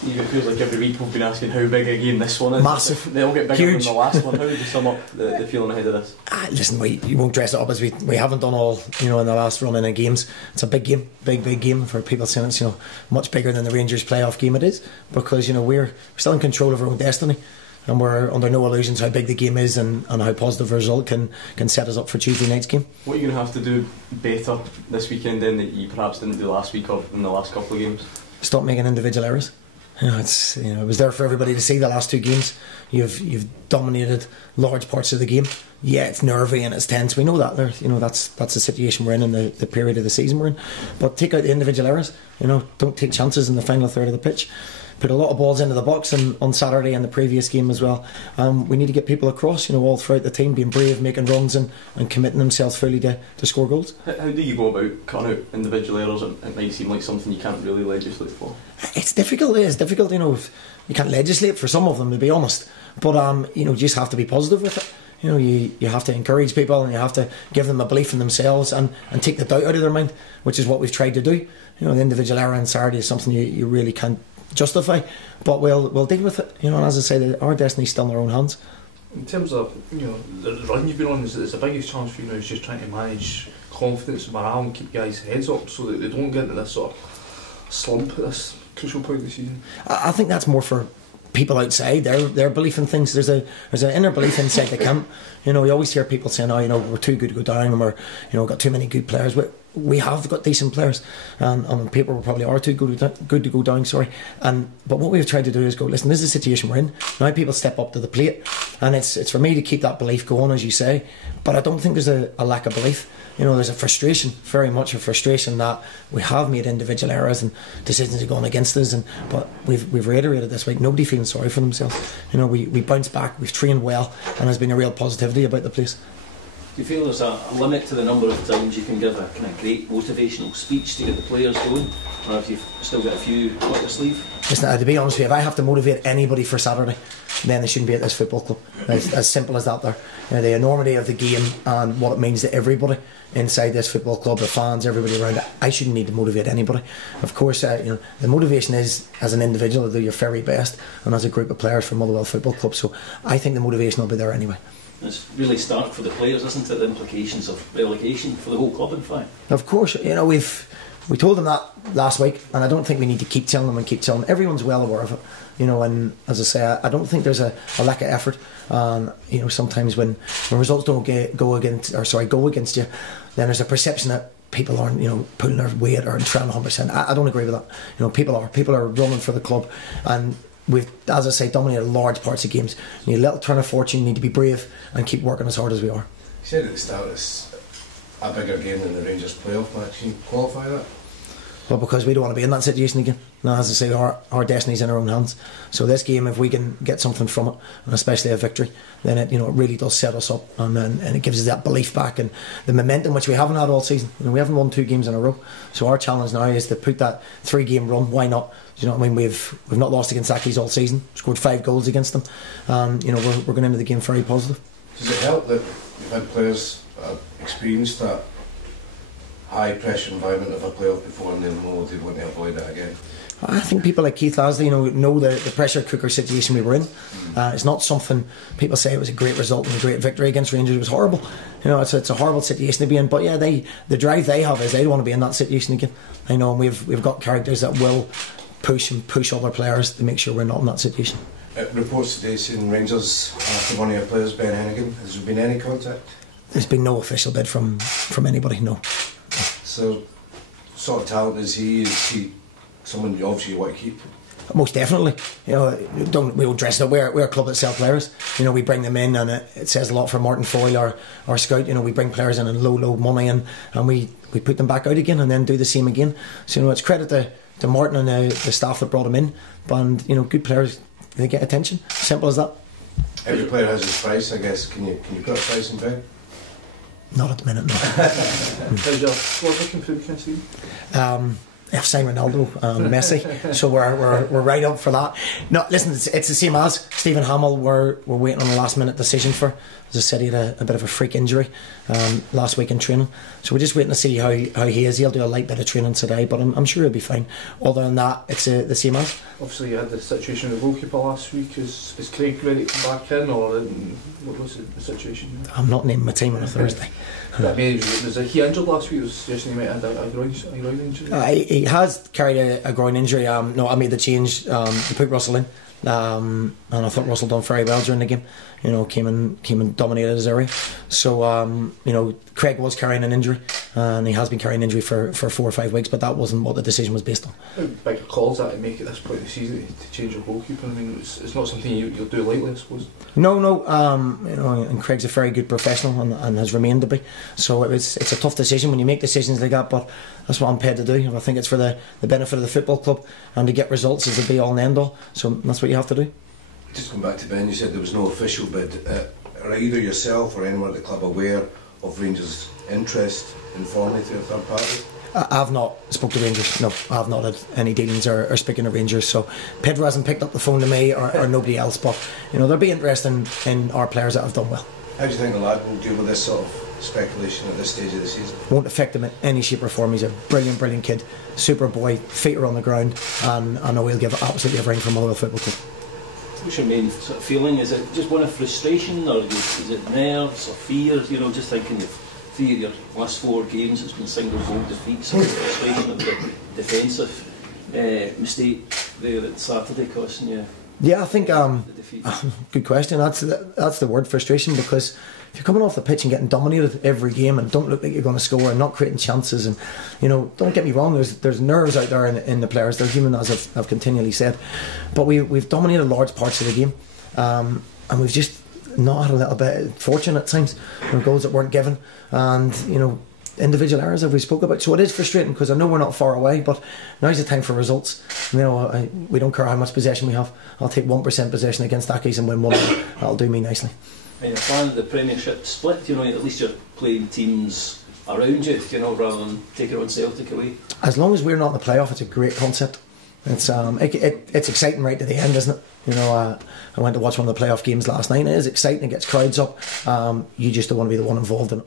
Steve, it feels like every week we've been asking how big a game this one is. Massive. They all get bigger Huge. than the last one. How would you sum up the feeling ahead of this? Listen, you won't dress it up as we haven't done all, in the last run in of games. It's a big game, big game for people saying it's, much bigger than the Rangers playoff game it is, because, we're still in control of our own destiny, and we're under no illusions how big the game is and how positive a result can set us up for Tuesday night's game. What are you going to have to do better this weekend then that you perhaps didn't do last week or in the last couple of games? Stop making individual errors. It was there for everybody to see the last two games. You've dominated large parts of the game. Yeah, it's nervy and it's tense. We know that. That's the situation we're in the period of the season we're in. But take out the individual errors. Don't take chances in the final third of the pitch. Put a lot of balls into the box on Saturday and the previous game as well. We need to get people across, all throughout the team, being brave, making runs and committing themselves fully to score goals. How do you go about cutting out individual errors? It might seem like something you can't really legislate for. It's difficult. You can't legislate for some of them, to be honest. But you just have to be positive with it. You have to encourage people and you have to give them a belief in themselves and take the doubt out of their mind, which is what we've tried to do. The individual error on Saturday is something you really can't justify, but we'll deal with it. And as I say, our destiny's still in our own hands. In terms of the run you've been on, is the biggest challenge for you now is just trying to manage confidence and morale and keep guys' heads up so that they don't get into this sort of slump at this crucial point of the season? I think that's more for people outside, their belief in things. There's an inner belief inside the camp. We always hear people saying, we're too good to go down, and we've got too many good players. We have got decent players, and on paper we probably are too good to go down. But what we've tried to do is go, listen, this is the situation we're in. Now people step up to the plate, and it's for me to keep that belief going, as you say. But I don't think there's a lack of belief. There's a frustration, very much a frustration that we have made individual errors and decisions are going against us. But we've reiterated this week, nobody feeling sorry for themselves. We bounced back, we've trained well, and there's been a real positivity about the place. Do you feel there's a limit to the number of times you can give a kind of great motivational speech to get the players going, or have you still got a few up your sleeve? Listen, to be honest with you, if I have to motivate anybody for Saturday, then they shouldn't be at this football club. It's as simple as that. The enormity of the game and what it means to everybody inside this football club, the fans, everybody around it, I shouldn't need to motivate anybody. Of course, the motivation is as an individual to do your very best, and as a group of players for Motherwell Football Club. So I think the motivation will be there anyway. It's really stark for the players, isn't it? The implications of relegation for the whole club, in fact. Of course, we told them that last week, and I don't think we need to keep telling them. Everyone's well aware of it. And as I say, I don't think there's a lack of effort. Sometimes when results don't go against you, then there's a perception that people aren't, pulling their weight or trying 100%. I don't agree with that. People are running for the club, and we've, as I say, dominated large parts of games. You need a little turn of fortune. You need to be brave and keep working as hard as we are. You said at the start it's a bigger game than the Rangers playoff match. Can you qualify that? Well, because we don't want to be in that situation again. Now, as I say, our destiny's in our own hands. So this game, if we can get something from it, and especially a victory, then it really does set us up, and it gives us that belief back and the momentum which we haven't had all season. We haven't won 2 games in a row. So our challenge now is to put that 3-game run. Why not? Do you know what I mean? We've not lost against Accies all season. Scored 5 goals against them. We're going into the game very positive. Does it help that you've had players that have experienced that high pressure environment of a playoff before, and they know they want to avoid it again? I think people like Keith Lasley know the pressure cooker situation we were in. It's not something people say it was a great result and a great victory against Rangers. It was horrible. It's a horrible situation to be in. But yeah, the drive they have is they don't want to be in that situation again. And we've got characters that will push other players to make sure we're not in that situation. Reports today saying Rangers after one of your players, Ben Hennigan. Has there been any contact? There's been no official bid from anybody. No. So, sort of talent is he? Is he someone you obviously want to keep? Most definitely. We don't dress it up. We're a club that sell players. We bring them in, and it says a lot for Martin Foyle, our scout. We bring players in and low money, and we put them back out again, and then do the same again. So it's credit to Martin and the staff that brought him in. And good players, they get attention. Simple as that. Every player has his price, I guess. Can you put a price in Ben? Not at the minute, no. How's your squad looking for the season? I've signed Ronaldo and Messi, so we're right up for that. No, listen, it's the same as Stephen Hamill. We're waiting on a last minute decision for. As I said, he had a bit of a freak injury last week in training, so we're just waiting to see how he is. He'll do a light bit of training today, but I'm sure he'll be fine. Other than that, it's the same as. Obviously, you had the situation with the goalkeeper last week. Is Craig ready to come back in, or what was the situation? I'm not naming my team on a Thursday. I mean, was he injured last week? Was suggesting he might have a groin injury? He has carried a groin injury. No, I made the change to put Russell in, and I thought Russell done very well during the game. You know, came and dominated his area. So you know, Craig was carrying an injury, and he has been carrying an injury for 4 or 5 weeks. But that wasn't what the decision was based on. How big a call is that to make at this point of the season to change your goalkeeper? I mean, it's not something you'll do lightly, I suppose. No. You know, and Craig's a very good professional and has remained to be. So it's a tough decision when you make decisions like that. But that's what I'm paid to do. And I think it's for the benefit of the football club, and to get results is the be all and end all. So that's what you have to do. Just going back to Ben, you said there was no official bid. Are either yourself or anyone at the club aware of Rangers' interest in formally to a third party? I've not spoke to Rangers. No, I've not had any dealings or speaking to Rangers. So Pedro hasn't picked up the phone to me or nobody else. But you know, they'll be interested in our players that have done well. How do you think the lad will deal with this sort of speculation at this stage of the season? Won't affect him in any shape or form. He's a brilliant kid, super boy, feet are on the ground, and I know he'll give absolutely everything for Motherwell Football Club. What's your main sort of feeling? Is it just one of frustration, or is it nerves or fears? You know, just thinking of 3 of your last 4 games, it's been single goal defeats, and frustration of the defensive mistake there at Saturday costing you. Yeah, I think the defeat. Good question. That's the word, frustration, because if you're coming off the pitch and getting dominated every game and don't look like you're going to score and not creating chances, and you know, don't get me wrong, there's nerves out there in the players. They're human, as I've continually said, but we've dominated large parts of the game, and we've just not had a little bit of fortune at times. Goals that weren't given, and you know, individual errors that we spoke about. So it is frustrating because I know we're not far away, but now's the time for results. You know, we don't care how much possession we have. I'll take 1% possession against Accies and win 1. That'll do me nicely. And you're fan of the Premiership split, you know, at least you're playing teams around you, you know, rather than taking on Celtic away. As long as we're not in the playoff, it's a great concept. It's exciting right to the end, isn't it? You know, I went to watch one of the playoff games last night. It is exciting, it gets crowds up. You just don't want to be the one involved in it.